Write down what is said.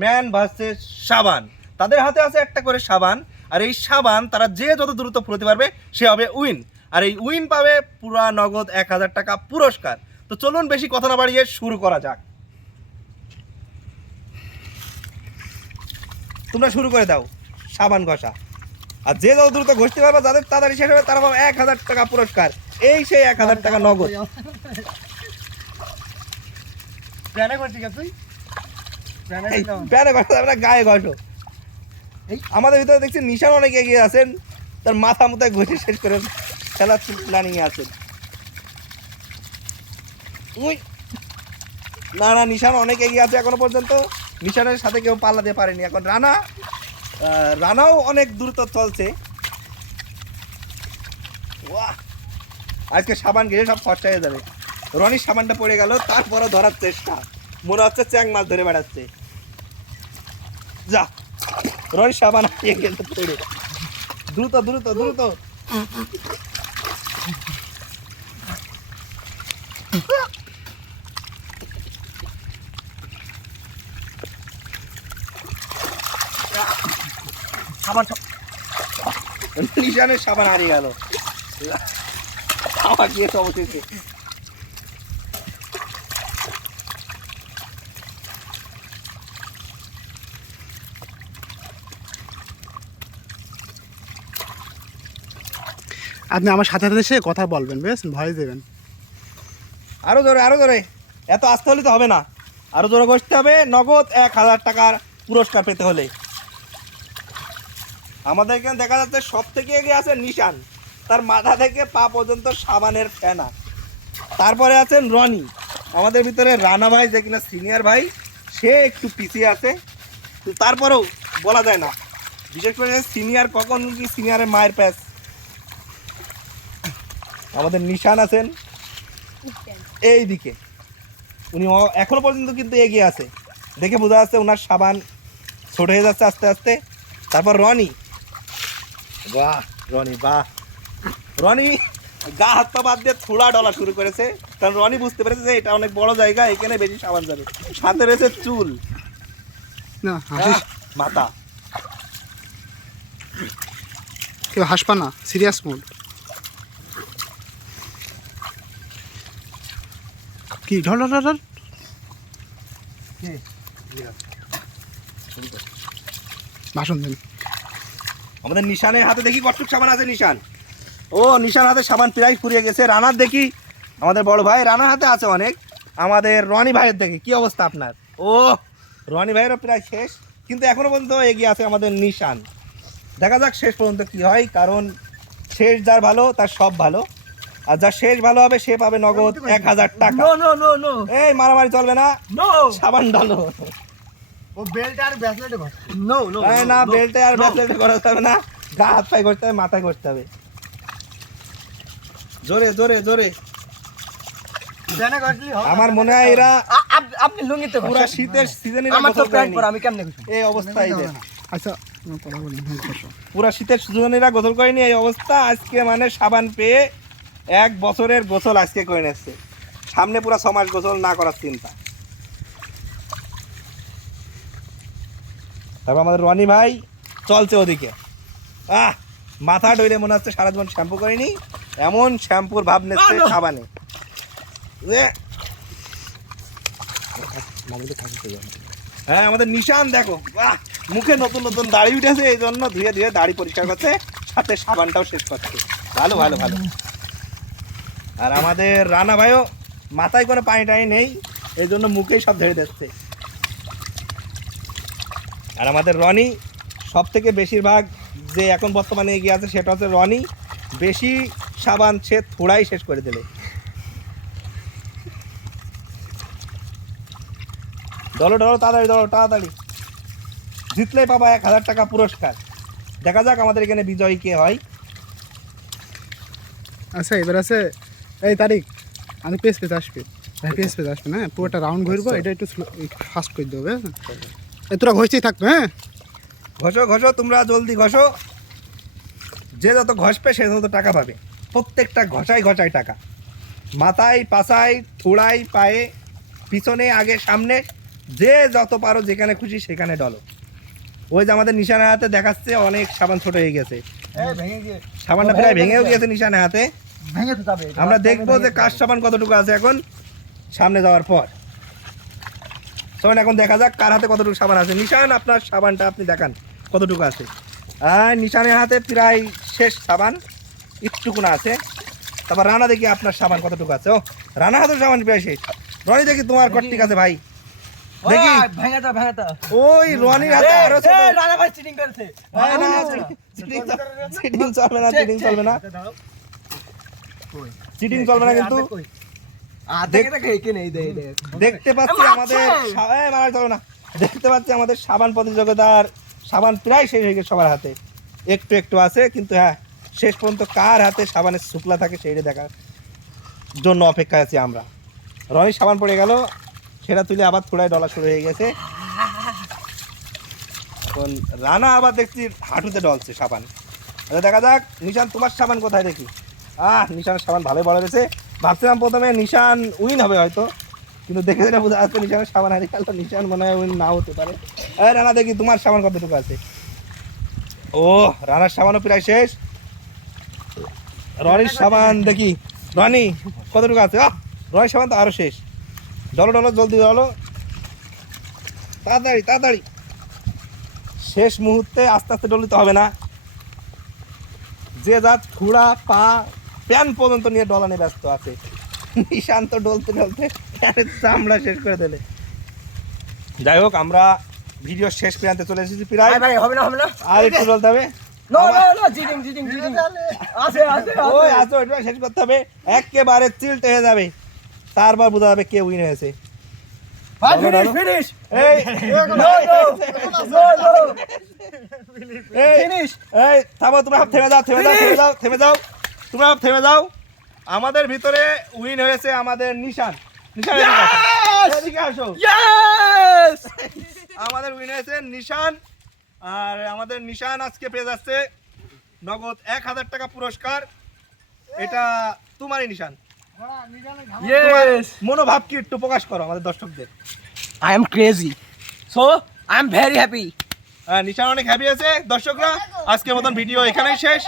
Man versus সাবান। তাদের হাতে আছে একটা করে সাবান, আর এই সাবান তারা যে যত দ্রুত ফুরোতে পারবে সে হবে উইন, আর এই উইন পাবে পুরা নগদ 1000 টাকা পুরস্কার। তো চলুন বেশি কথা না বাড়িয়ে শুরু করা যাক। তোমরা শুরু করে দাও সাবান ঘষা, আর যে যত দ্রুত ঘষতে পারবে যাদের তাড়াতাড়ি শেষ হবে তারা পাবে 1000 টাকা পুরস্কার। এই সেই 1000 টাকা নগদ। গায়ে ঘষো। আমাদের ভিতরে দেখছি নিশান অনেক এগিয়ে আছেন, তার মাথা মুথায় ঘষে শেষ করে খেলার প্ল্যানিং এ আছেন। না না, নিশান অনেক এগিয়ে আছে এখনো পর্যন্ত, নিশানের সাথে কেউ পাল্লা দিয়ে পারেনি। এখন রানাও অনেক দ্রুত চলছে। আজকে সাবান ঘিরে সব ফর্সা হয়ে যাবে। রনির সাবানটা পড়ে গেল, তারপরও ধরার চেষ্টা, মনে হচ্ছে চ্যাং মাছ ধরে বেড়াচ্ছে। যা, রনির সাবান হারিয়ে গেল পড়ে। দ্রুত দ্রুত দ্রুত। নিশানের সাবান হারিয়ে গেল, আমার গিয়েছে অবশেষে। আপনি আমার সাথে সাথে এসে কথা বলবেন, বেশ ভয় দেবেন। আরো জোরে আরো জোরে, এত আসতে হলে তো হবে না, আরো জোরে বসতে হবে। নগদ 1000 টাকার পুরস্কার পেতে হলে। আমাদের এখানে দেখা যাচ্ছে সব থেকে এগিয়ে আছে নিশান, তার মাথা থেকে পা পর্যন্ত সাবানের ফেনা। তারপরে আছেন রনি, আমাদের ভিতরে রানা ভাই যে কিনা সিনিয়র ভাই, সে একটু পিছিয়ে আছে। তারপরেও বলা যায় না, বিশেষ করে সিনিয়র কখন কি সিনিয়রের মায়ের প্যাচ। আমাদের নিশান আছেন এই দিকে, উনি এখনো পর্যন্ত কিন্তু এগিয়ে আছে, দেখে বোঝা যাচ্ছে ওনার সাবান ছোট হয়ে যাচ্ছে আস্তে আস্তে। তারপর রনি, বাহ রনি বাহ, রনি গা হাত পা বাদ দিয়ে থোড়া ডলা শুরু করেছে, কারণ রনি বুঝতে পেরেছে যে এটা অনেক বড় জায়গা, এখানে বেশি সাবান যাবে। সাথে রয়েছে চুল, না মাথা। কেউ হাসপা না, সিরিয়াস মুড। কি ঢল ঢল ঢল, ভাষণ দেন। আমাদের নিশানের হাতে দেখি কতটুক সাবান আছে। নিশান, ও নিশান হাতে সাবান প্রায় ফুরিয়ে গেছে। রানার দেখি, আমাদের বড় ভাই রানার হাতে আছে অনেক। আমাদের রনি ভাইয়ের দেখি কি অবস্থা আপনার। ও রনি ভাইয়েরও প্রায় শেষ, কিন্তু এখনো পর্যন্ত এগিয়ে আছে আমাদের নিশান। দেখা যাক শেষ পর্যন্ত কি হয়, কারণ শেষ যার ভালো তার সব ভালো, আর যার শেষ ভালো হবে সে পাবে নগদ 1000 টাকা। এই মারামারি চলবে না, সাবান ডালো। ও বেল্ট আর ব্রেসলেটে ঘষ। না বেল্টে আর ব্রেসলেটে করা যাবে না, গা হাত পায়ে করতে হবে, মাথায় করতে হবে। জোরে জোরে জোরে। আমার মনে হয় এরা আপনি লুঙ্গিতে পুরো শীতের সিজনে আমার তো প্যান্ট পরা, আমি কেমনে ঘুষি? এই অবস্থায় আচ্ছা কথা বলেন। পুরা শীতের সিজনেরা গোসল করেনি, এই অবস্থা। আজকে মানে সাবান পেয়ে 1 বছরের গোসল আজকে করে নিচ্ছে, সামনে পুরা 6 মাস গোসল না করার চিন্তা। তারপর আমাদের রনি ভাই চলছে ওদিকে, মাথা ডইলে মনে হচ্ছে সারা জীবন শ্যাম্পু করেনি, এমন শ্যাম্পুর ভাব নিচ্ছে সাবানে। হ্যাঁ আমাদের নিশান দেখো, মুখে নতুন নতুন দাড়ি উঠেছে, এই জন্য ধুয়ে ধুয়ে দাড়ি পরিষ্কার করছে, সাথে সাবানটাও শেষ করছে। ভালো ভালো ভালো। আর আমাদের রানা ভাইও মাথায় কোনো পানি টানি নেই, এই জন্য মুখেই সব ধরে দিচ্ছে। আর আমাদের রনি সব থেকে বেশিরভাগ যে এখন বর্তমানে এগিয়ে আছে সেটা হচ্ছে রনি, বেশি সাবান সে থোড়াই শেষ করে দিলে। ডলো ডলো তাড়াতাড়ি, ডলো তাড়াতাড়ি, জিতলেই পাবা 1000 টাকা পুরস্কার। দেখা যাক আমাদের এখানে বিজয়ী কে হয়। আচ্ছা এবার আছে এই তারিখ, আমি পেস আসবে, পেস আসবে না, পুরোটা রাউন্ড ঘুরবো, এটা একটু ফাস্ট করে দেবো। হ্যাঁ তোরা ঘষতেই থাকবে। হ্যাঁ ঘষো ঘষো, তোমরা জলদি ঘষো, যে যত ঘষবে সে তত টাকা পাবে। প্রত্যেকটা ঘষাই ঘষাই টাকা, মাথায় পাছায় থোড়াই পায়ে, পিছনে আগে সামনে যে যত পারো যেখানে খুশি সেখানে ডলো। ওই যে আমাদের নিশানের হাতে দেখাচ্ছে অনেক সাবান ছোট হয়ে গেছে, সাবানটা প্রায় ভেঙেও গিয়েছে নিশানের হাতে। ভেঙে তো যাবে আমরা দেখবো যে কার সাবান কতটুকু আছে এখন সামনে যাওয়ার পর। তখন এখন দেখা যাক কার হাতে কতটুকু সাবান আছে। নিশান আপনার সাবানটা আপনি দেখান কতটুকু আছে। আর নিশানের হাতে প্রায় শেষ সাবান, একটুকুনা আছে। তারপর রানা দেখি আপনার সাবান কতটুকু আছে। ও রানা হাতে সাবান প্রায় শেষ। রনি দেখি তোমার কট্টিক আছে ভাই, দেখি। ভেঙে তো ভেঙে তো ওই রনির হাতে আরো ছোট। রানা ভাই চিটিং করেছে চিটিং চলবে না, চিটিং চলবে না, চিটিং চলবে না কিন্তু। দেখতে পাচ্ছি আমাদের মারা চলো না, দেখতে পাচ্ছি আমাদের সাবান প্রতিযোগিতার সাবান প্রায় শেষ হয়ে গেছে সবার হাতে, একটু একটু আছে। কিন্তু হ্যাঁ, শেষ পর্যন্ত কার হাতে সাবানের শুকলা থাকে সেইটা দেখার জন্য অপেক্ষায় আছি আমরা। রনি সাবান পড়ে গেল, সেটা তুলে আবার থোড়ায় ডলা শুরু হয়ে গেছে। এখন রানা আবার দেখছি হাঁটুতে ডলছে সাবান। আচ্ছা দেখা যাক নিশান তোমার সাবান কোথায় দেখি। নিশানের সাবান ভালোই বড় রয়েছে। ভাবছিলাম প্রথমে নিশান উইন হবে হয়তো, কিন্তু দেখে যেটা বোঝা যাচ্ছে নিশানের সাবান হারিয়ে গেল। নিশান মনে হয় উইন নাও হতে পারে। রানা দেখি তোমার সাবান কতটুকু আছে। ও রানার সাবানও প্রায় শেষ। রনির সাবান দেখি, রনি কতটুকু আছে। রনির সাবান তো আরো শেষ। ডলো ডলো জলদি ডলো, তাড়াতাড়ি তাড়াতাড়ি। শেষ মুহূর্তে আস্তে আস্তে ডলিতে হবে না, যে যা থুড়া পা প্যান পর্যন্ত নিয়ে ডলানে ব্যস্ত আছে। নিশান তো ডলতে ডলতে প্যানের চামড়া শেষ করে দিলে। যাই হোক, আমরা ভিডিও শেষ প্রান্তে চলে এসেছি প্রায়। ভাই হবে না হবে না আর একটু ডলতে হবে। No no no cheating cheating cheating আছে আছে ওই আসো, এটা শেষ করতে হবে, একেবারে চিলতে হয়ে যাবে, তারপর বোঝা যাবে কে উইন হয়েছে। ভাই ডলো, ফিনিশ ডলো। ফিনিশ এই নো নো নো নো এই ফিনিশ এই থামো, তোমরা সব থেমে যাও, থেমে যাও, থেমে যাও, থেমে যাও, তোমরা সব থেমে যাও। আমাদের ভিতরে উইন হয়েছে আমাদের নিশান। নিশান এদিকে আসো, এদিকে আসো। ইয়েস আমাদের উইন হয়েছে নিশান। আর আমাদের নিশান আজকে পেয়ে যাচ্ছে নগদ 1000 টাকা পুরস্কার। এটা তোমারই নিশান। ইয়েস মনোভাব কি একটু প্রকাশ করো আমাদের দর্শকদের। I am crazy. So, I am very happy. নিশান অনেক হ্যাপি আছে। দর্শকরা আজকের মতন ভিডিও এখানেই শেষ।